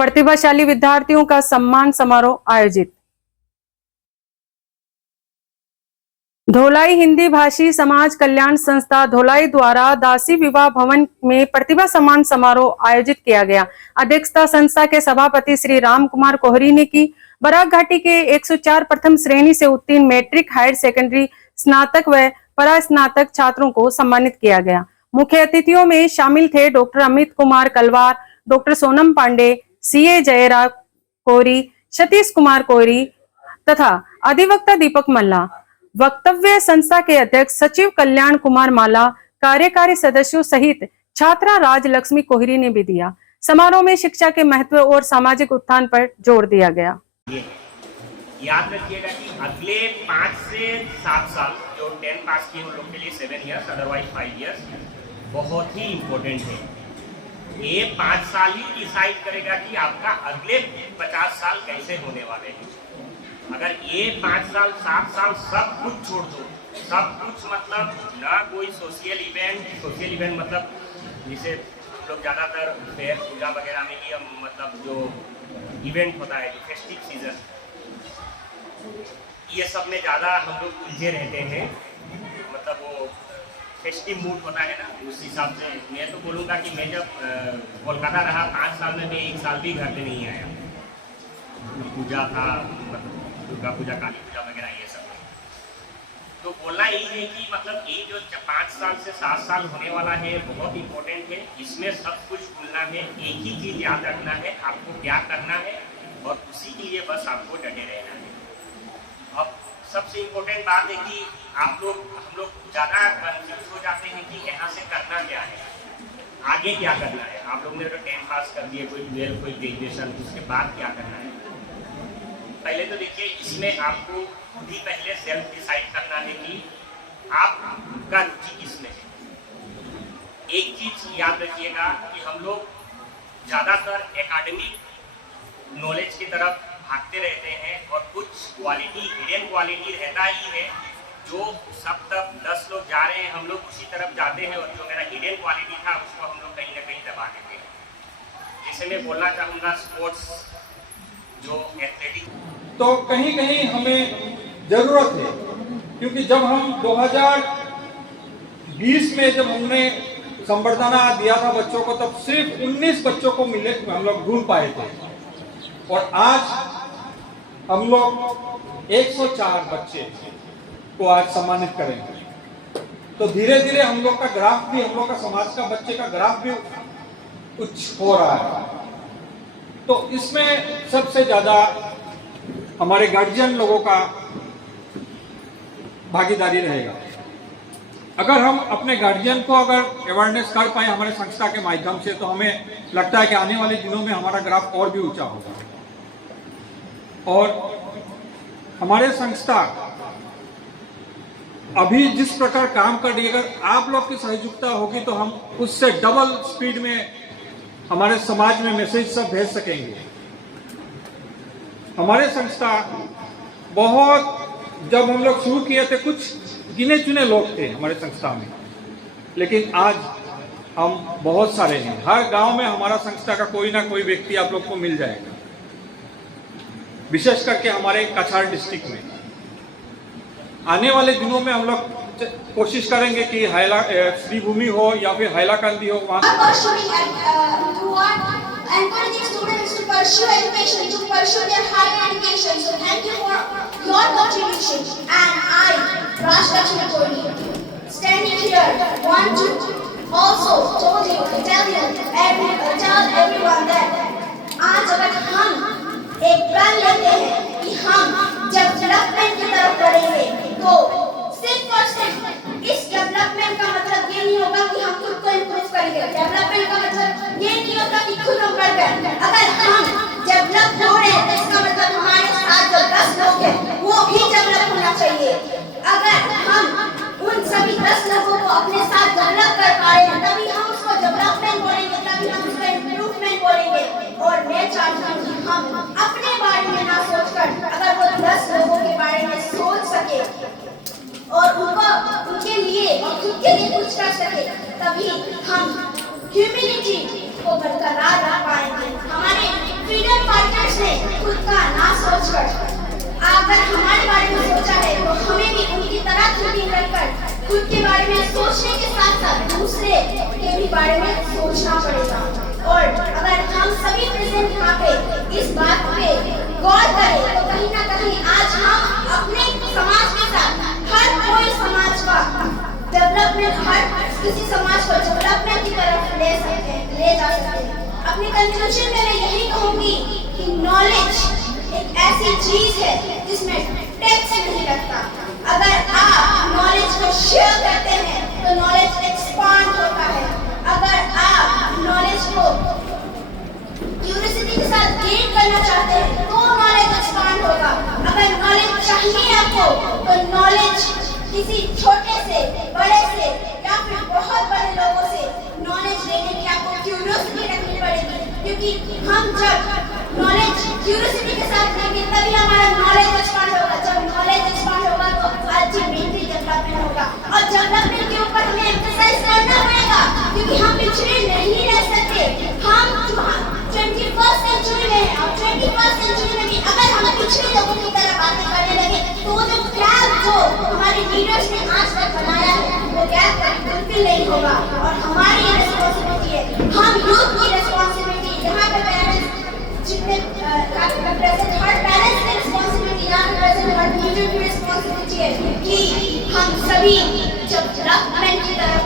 प्रतिभाशाली विद्यार्थियों का सम्मान समारोह आयोजित। धोलाई हिंदी भाषी समाज कल्याण संस्था धोलाई द्वारा दासी विवाह भवन में प्रतिभा सम्मान समारोह आयोजित किया गया। अध्यक्षता संस्था के सभापति श्री राम कुमार कोहरी ने की। बराक घाटी के 104 प्रथम श्रेणी से उत्तीर्ण मैट्रिक, हायर सेकेंडरी, स्नातक व परास्नातक छात्रों को सम्मानित किया गया। मुख्य अतिथियों में शामिल थे डॉक्टर अमित कुमार कलवार, डॉक्टर सोनम पांडे, सीए जयराम कोहरी, सतीश कुमार कोहरी तथा अधिवक्ता दीपक मल्ला। वक्तव्य संस्था के अध्यक्ष सचिव कल्याण कुमार माला, कार्यकारी सदस्यों सहित छात्रा राज लक्ष्मी कोहरी ने भी दिया। समारोह में शिक्षा के महत्व और सामाजिक उत्थान पर जोर दिया गया। याद रखिएगा कि अगले 5 से 7 साल जो 10 पास किए उन लोग के लिए 7 इयर्स, अदरवाइज 5 इयर्स बहुत ही इम्पोर्टेंट है। ये 5 साल ही डिसाइड करेगा कि आपका अगले 50 साल कैसे होने वाले हैं। अगर ये 5 साल 7 साल सब कुछ छोड़ दो, सब कुछ मतलब ना कोई सोशल इवेंट मतलब जिसे लोग ज़्यादातर फेयर पूजा वगैरह में ही मतलब जो इवेंट होता है, जो फेस्टिव सीजन, ये सब में ज़्यादा हम लोग उलझे रहते हैं। मतलब वो फेस्टिव मूड होता है ना, उस हिसाब से मैं तो बोलूँगा कि मैं जब कोलकाता रहा 5 साल में मैं 1 साल भी घर पे नहीं आया। पूजा था, मतलब दुर्गा पूजा, काली पूजा वगैरह ये सब। तो बोलना यही है कि मतलब ये जो 5 साल से 7 साल होने वाला है बहुत इम्पोर्टेंट है। इसमें सब कुछ भूलना है, एक ही चीज़ याद रखना है, आपको क्या करना है और उसी के लिए बस आपको डटे रहना है। अब सबसे इम्पोर्टेंट बात है कि हम लोग ज़्यादा कंफ्यूज हो जाते हैं कि यहाँ से करना क्या है, आगे क्या करना है। आप लोग ने तो 10 पास कर दिए, कोई 12, कोई ग्रेजुएशन, उसके बाद क्या करना है। पहले तो देखिए, इसमें आपको खुद ही पहले सेल्फ डिसाइड करना है कि आपका रुचि किसमें है। एक चीज याद रखिएगा कि हम लोग ज़्यादातर एकेडमिक नॉलेज की तरफ भागते रहते हैं और कुछ क्वालिटी, हिडन क्वालिटी रहता ही है जो सब तक 10 लोग जा रहे हैं, हम लोग उसी तरफ जाते हैं और जो मेरा हिडन क्वालिटी था उसको हम लोग कहीं ना कहीं दबा देते हैं। जैसे मैं बोलना चाहूँगा स्पोर्ट्स, जो एथलेटिक, तो कहीं कहीं हमें ज़रूरत है, क्योंकि जब हम 2020 में जब हमने संबर्धना दिया था बच्चों को, तब सिर्फ 19 बच्चों को मिले, हम लोग ढूंढ पाए थे। और आज हम लोग 104 बच्चे को आज सम्मानित करेंगे। तो धीरे धीरे हम लोग का ग्राफ भी, हम लोग का समाज का बच्चे का ग्राफ भी कुछ हो रहा है। तो इसमें सबसे ज्यादा हमारे गार्जियन लोगों का भागीदारी रहेगा। अगर हम अपने गार्जियन को अगर अवेयरनेस कर पाए हमारे संस्था के माध्यम से, तो हमें लगता है कि आने वाले दिनों में हमारा ग्राफ और भी ऊंचा होगा। और हमारे संस्था अभी जिस प्रकार काम कर रही है, अगर आप लोग की सहयोगिता होगी तो हम उससे डबल स्पीड में हमारे समाज में मैसेज सब भेज सकेंगे। हमारे संस्था बहुत, जब हम लोग शुरू किए थे कुछ गिने चुने लोग थे हमारे संस्था में, लेकिन आज हम बहुत सारे हैं। हर गांव में हमारा संस्था का कोई ना कोई व्यक्ति आप लोग को मिल जाएगा, विशेष करके हमारे कछार डिस्ट्रिक्ट में। आने वाले दिनों में हम लोग कोशिश करेंगे कि श्रीभूमि हो या फिर हैलाकांदी हो, वहाँ encouraging students to pursue education, to pursue their higher education. So thank you for your contribution. And I, Raj Lakshmi Kohli, standing here, want to also tell everyone that आज अगर हम एक प्लान लेते हैं कि हम जब डेवलपमेंट की तरफ बढ़ेंगे, तो सिर्फ और सिर्फ इस डेवलपमेंट का मतलब ये नहीं होगा कि हम खुद को इम्प्रूव करेंगे। डेवलपमेंट का मतलब ये नहीं होता कि खुद हम बढ़ गए। अगर हम डेवलप हो रहे हैं तो इसका मतलब हमारे साथ जो 10 लोग हैं वो भी डेवलप होना चाहिए। अगर हम उन सभी 10 लोगों को अपने साथ डेवलप कर पा रहे हैं, तभी हम उसको डेवलपमेंट बोलेंगे, तभी हम उसको इम्प्रूवमेंट बोलेंगे। और मैं चाहती हूँ कि हम अपने बारे में ना सोचकर अगर वो 10 लोगों के बारे में सोच सके और उनके लिए और खुद के लिए कुछ कर सके, तभी हम ह्यूमैनिटी को बरकरार रख पाएंगे। हमारे दूसरे के भी बारे में सोचना पड़ेगा। और अगर हम सभी प्रेजेंट यहाँ पे इस बात पे गौर करें तो कहीं ना कहीं आज हम अपने समाज के साथ हर कोई समाज का डेवलपमेंट, हर किसी समाज को डेवलपमेंट की तरफ ले जा सकते हैं। अपने कंक्लूजन में मैं यही कहूंगी कि नॉलेज एक ऐसी चीज है जिसमें टैक्स नहीं लगता। अगर आप नॉलेज को शेयर करते हैं तो नॉलेज एक्सपांड होता है। अगर आप नॉलेज को क्यूरियोसिटी के साथ गेन करना चाहते हैं तो नॉलेज एक्सपांड होगा। अगर नॉलेज चाहिए आपको तो नॉलेज किसी छोटे से, बड़े से या फिर बहुत बड़े लोगों से नॉलेज लेने की आपको क्यूरियोसिटी रखनी पड़ेगी, क्योंकि हम जब नॉलेज क्यूरियोसिटी के साथ लेंगे तभी हमारा नॉलेज एक्सपांड होगा। जब नॉलेज एक्सपांड होगा तो अल्टीमेटली डेवलपमेंट होगा, और डेवलपमेंट के ऊपर हमें एम्फसाइज करना पड़ेगा, क्योंकि हम पिछड़े नहीं रह सकते। हम 21st सेंचुरी में हैं और 21st सेंचुरी में भी अगर हम पिछड़े लोगों की तरह बातें करने लगे तो वो जो गैप जो हमारे लीडर्स ने आज तक बनाया है वो गैप बिल्कुल नहीं होगा। और हमारी ये रिस्पॉन्सिबिलिटी है, हम यूथ की रिस्पॉन्सिबिलिटी, यहाँ पे पेरेंट्स जितने प्रेजेंट हर पेरेंट्स की रिस्पॉन्सिबिलिटी, यहाँ पे प्रेजेंट हर टीचर की रिस्पॉन्सिबिलिटी है कि हम सभी जब डेवलपमेंट की तरफ